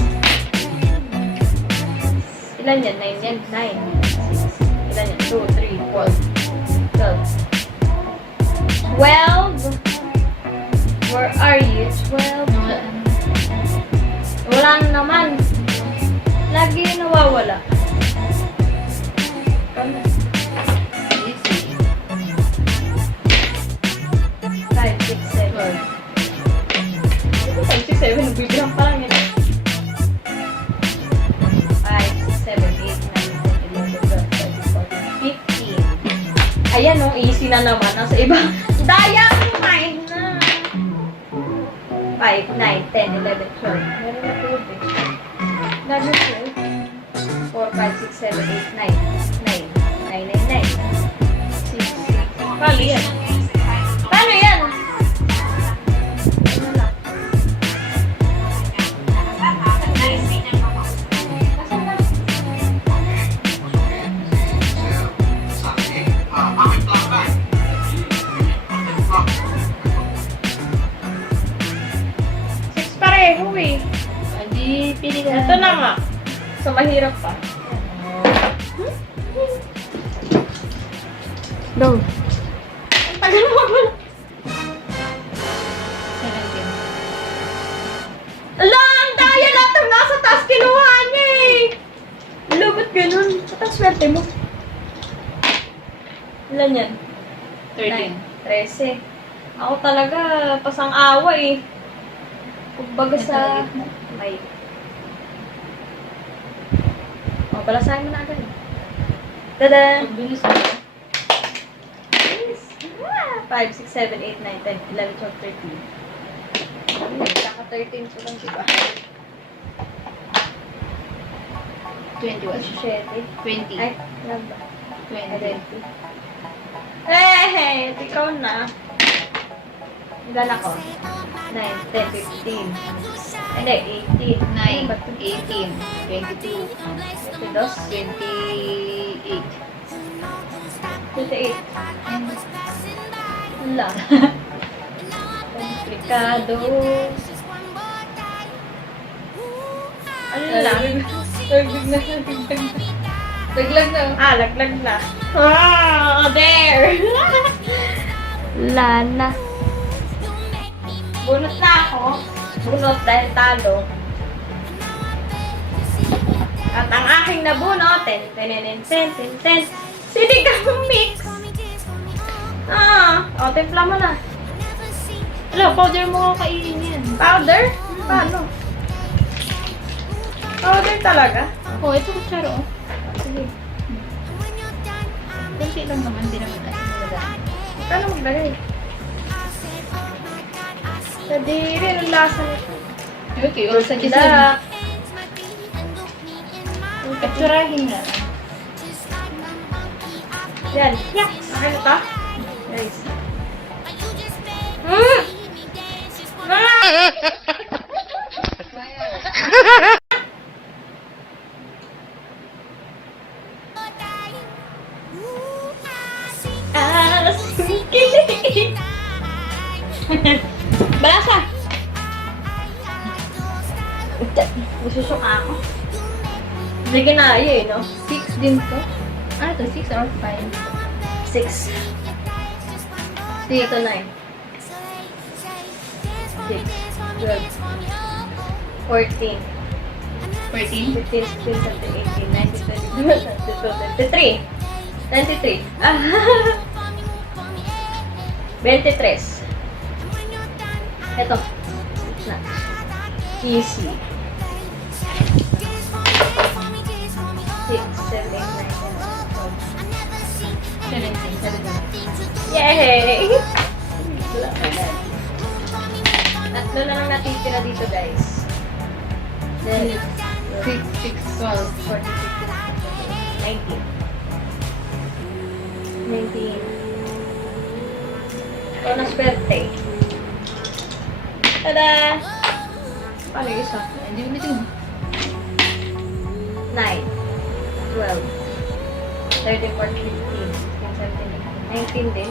Ilan yan? 9 yan? 9. Ilan yan? 2, 3, 4, 12. 12? Where are you? 12? Wala na naman. Lagi yung nawawala. 5, 6, 7. 5, 6, 7. Nagbibilang pa lang yan. 5, 6, 7, 8, 9, 10, 11, 12, 13, 14, 15. Ayan o, easy na naman. Nasa iba. Daya ang mind na. 5, 9, 10, 11, 12. Meron na po yun. Dami po. 4, 5, 6, 7, 8, 9. 9, 9, 9, 9. 6, 6. Paano yan? Paano yan? Ano lang? Nasaan na? Six pareho eh. Hindi, pili ka. Ito na nga. So, mahirap pa. Go. Ang tagal mo ako. 17. Ala, ang daya lahat ng nasa taas kinuha Ilan yan? 13. 13. Ako talaga, pasang-awa eh. Kumbaga sa... May... O, balasahin mo na agad. Tada! Ang bilis mo. 5, 6, 7, 8, 9, 10, 11, 12, 13. Saka 13 ko lang, diba? 21. 7. 20. Ay, ano ba? 20. 20. Eh, ikaw na. Ilan ako? 9, 10, 15. Hindi, 18. 9, Ano ba ito? 18, 22, 22, 28. 28. Wala. Komplikado. Ano lang? Laglag na. Laglag na. Ah, laglag na. Ah, there! Lana. Bunot na ako. Bunot dahil talo. At ang aking nabunot, 10, 10, 10, 10, 10, 10. Sinigang mix. Ah, o, timpla mo na. Hello, powder mo ko kainin yan. Powder? Paano? Powder talaga? Oh, ito kutsara oh. Sige. Kunti lang naman, hindi naman natin nilagay. Paano maglagay? Kadiri, ang lasa nito. Okay, or sa Sila. kisig. Katsurahin na. Yan. Yak! Okay na to? Nice. Mm! Ah! Ah, kilig! Balasa! Nasusuka ako. Hindi kinaya eh, no? 6 din to. Ah, ito 6 or 5? 6. Ito 9. 6, 12, 14, 14? 15, 16, 17, 18, 19, 20, 21, 22, 23. 23. Ah. 23. Ito. Na. Easy. 6, 7, 8, 9, 10, 17. 11. Yay! Wala pa na. Tatlo na lang natitira dito, guys. Then, 6, 6, 12. 14, 15, 19. 19. Ito na swerte. Tada! Paano yung isa? Hindi mo bitin. 9, 12, 13, 14, 15, 16, 17, 18, 19 din.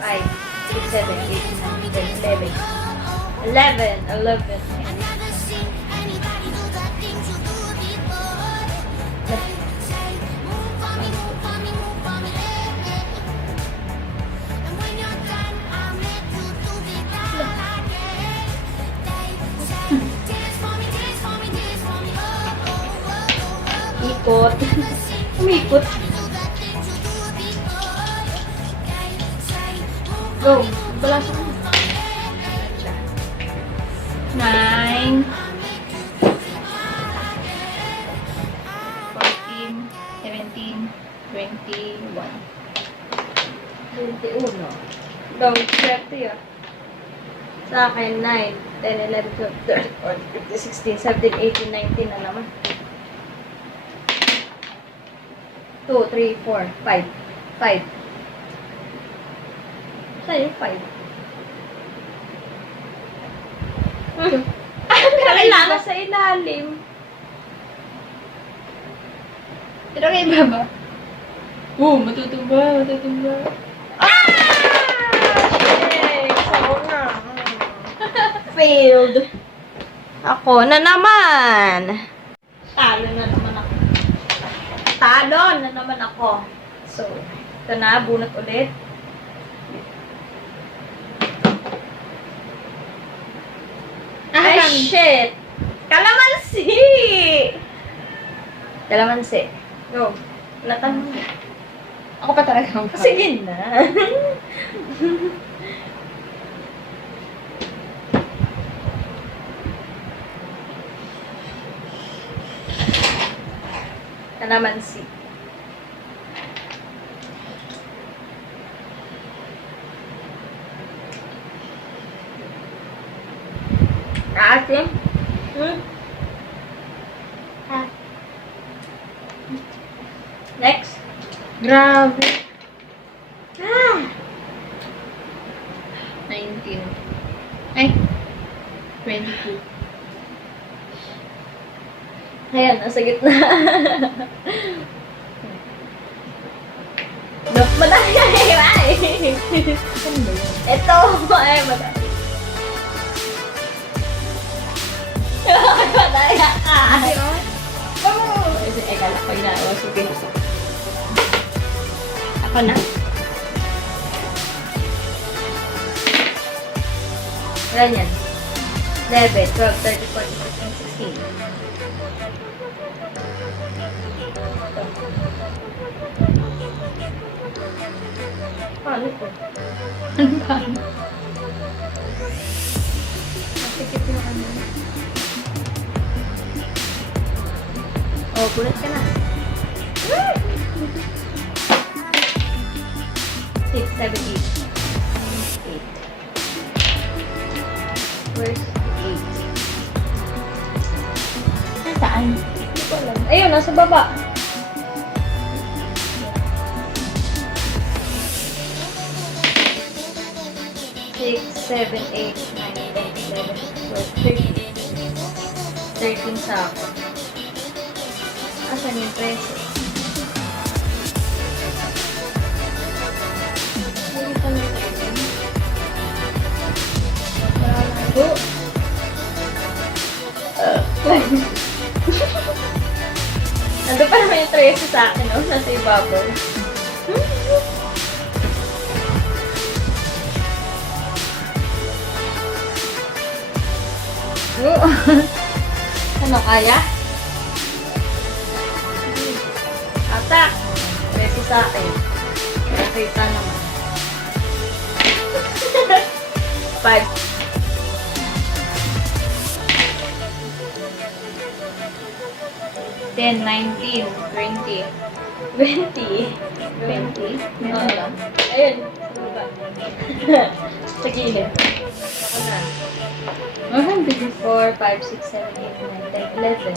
5, 6, 7, 8, 9, 10, 11. 11. Ikot. Umikot. Go. Balasa ka na. 9, 14, 17, 21. 21. Go. Swerte yun. Sa akin, 9, 10, 11, 12, 13, 14, 15, 16, 17, 18, 19 na naman. 2, 3, 4, 5. 5. Saan yung 5? Kailangan sa ilalim. Pero kay baba. Matutumba, matutumba. Ah! Shit! Oo nga. Failed. Ako na naman. Talo na naman ako. Talo na naman ako. So, ito na. Bunot ulit. Ay, shit! Kalamansi! Kalamansi. Go. Latan mo. Ako pa talaga ang Sige na. Kalamansi. Aasim? Next. Grabe. Ah! 19. Ay. 22. Ayan, nasa gitna. No, madami ka ay. Ito, ay, madami. Madami ka ay. Ay, kala ko na. O, sige. Ako na. Ganyan. 11, 12, 13, 14, 15, 16. Paano ito? Ano ba? Masikip yung ano. Oh, bulat ka na. 6, 7, 8. 8. Where's 8? Nasaan? Hindi ko alam. Ayun, nasa baba. Six, 7, 8, 9, 10, 11, 12, 13. 13 sa ako. Asan yung 13? Hindi pa may 13. Nandun pa naman yung 13 sa akin, no? Nasa ibabaw. Ano, kaya? Atak! 13 sa akin. Nakita naman. 5. 10, 19, 20. 20. 20? Oo. Ayun. Sa gilid. Ako na. Oh, ang bilis. 4, 5, 6, 7, 8, 9, 10, 11.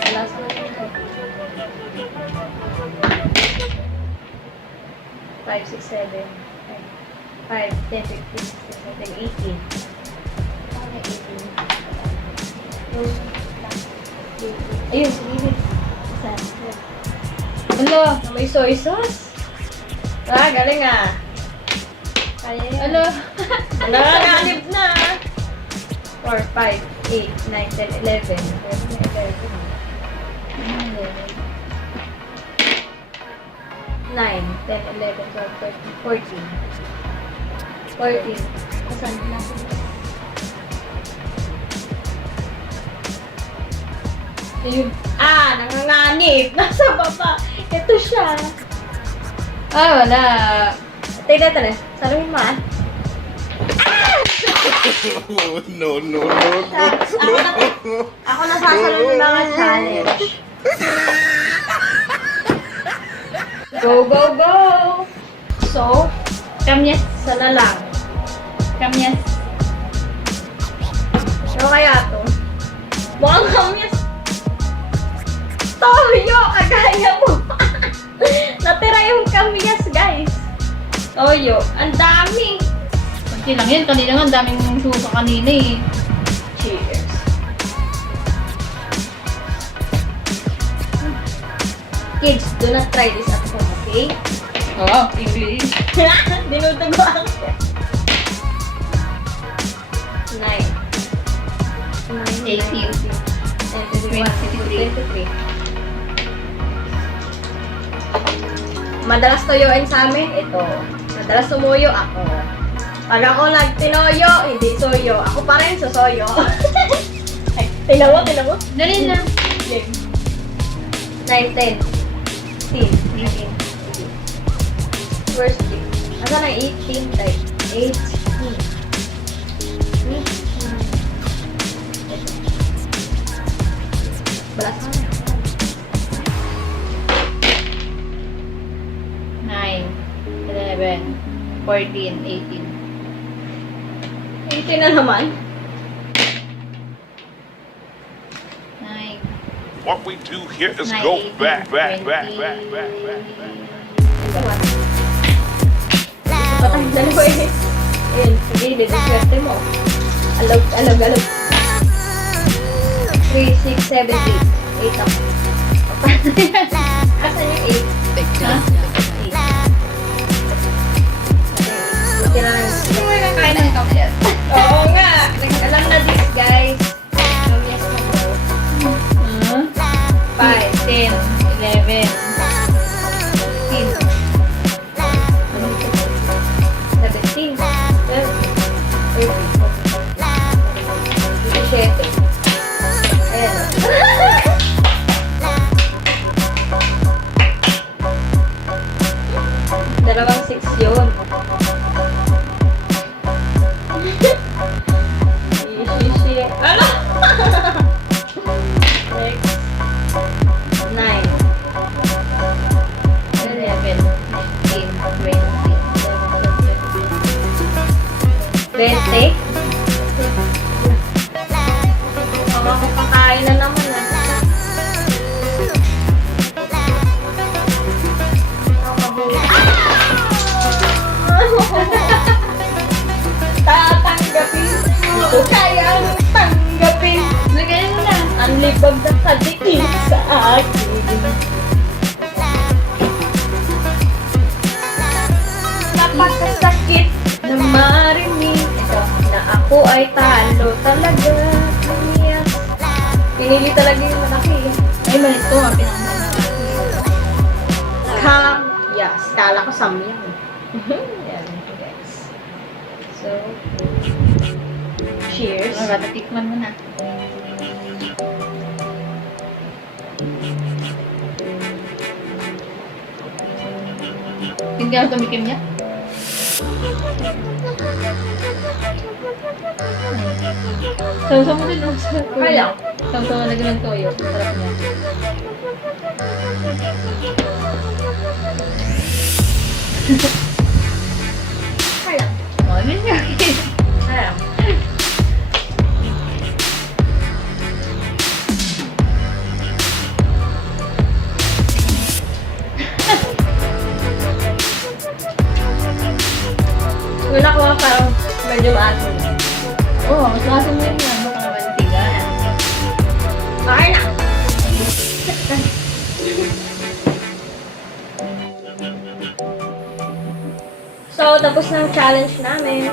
Wala sa natin. 5, 6, 7, 5, 10, 15, 16, 17, 18. Ayun, sa gilid. Saan? Alo. Na may soy sauce. Ah, galing ah. Kaya yan. Alo. Nanganganib na. 4, 5, 8, 9, 10, 11. 9, 10, 11, 12, 13, 14. 14. Asan na? Ayun. Ah, nanganganib. Nasa baba. Ito siya. Ah, wala. Tignan ito na. Saluhin mo ah. Oh, no, no, no, Ako na sasalo ng mga challenge. Go, go, go! So, Kamyas. sana lang. Kamyas. Ano kaya to? Mukhang kamyas. Toyo! Kagaya mo! Natira yung kamyas, guys. Toyo. Ang dami. Kunti lang yun. Kanina nga, ang daming suka kanina eh. Cheers. Kids, do not try this at home, okay? Oh, English. Dinudugo ang 9. 18. 23. Madalas toyoin sa amin, ito. Madalas sumuyo ako. Pag ako nagtinoyo, hindi soyo. Ako pa rin susoyo. Ay, tingnan mo. Dali na. Game. 9, 10. 15. Where's 3? Asan ang 18? Like, 18. Balas na. 9, 11, 14, 18. 18 na naman. 9, What we do here is 9, go 18, back. 20. Patay dalawa eh. Ayun, sige, swerte mo. Alog. 3, 6, 7, 8. 8 ako. Asan yung 8? Ha? 8. Buti na lang. Sino mo yung kain ng chocolate? Oo nga. Alam na this, guys. So, yes mo bro. 5, 10, 11, 15. 17, 17. Ayan. Dalawang 6 yun. Shishi. Ano? Next. 9. 11, 15, 20. 20. Makakapakain na naman ah. Tatanggapin. Hindi ko kayang tanggapin. Lagyan mo na. Ang libag na kadikin sa akin. Napakasakit na marinig na ako ay talo talaga. Umiyak. Pinili talaga yung malaki. Ay, malit to. Pinakamalaki. Yes, kala ko samyang. Yan, guys. So, cheers. Tikman mo na. Hindi ako tumikim niya. Sausaw mo din. Okay lang. Sausaw mo lagyan ng toyo. Sarap niya. Okay lang. Oh, ano niya? Okay lang. Wala ko parang medyo maasin. Oo, mas lakas mo yun yan. Baka mantiga. Okay na. So, tapos na ang challenge namin.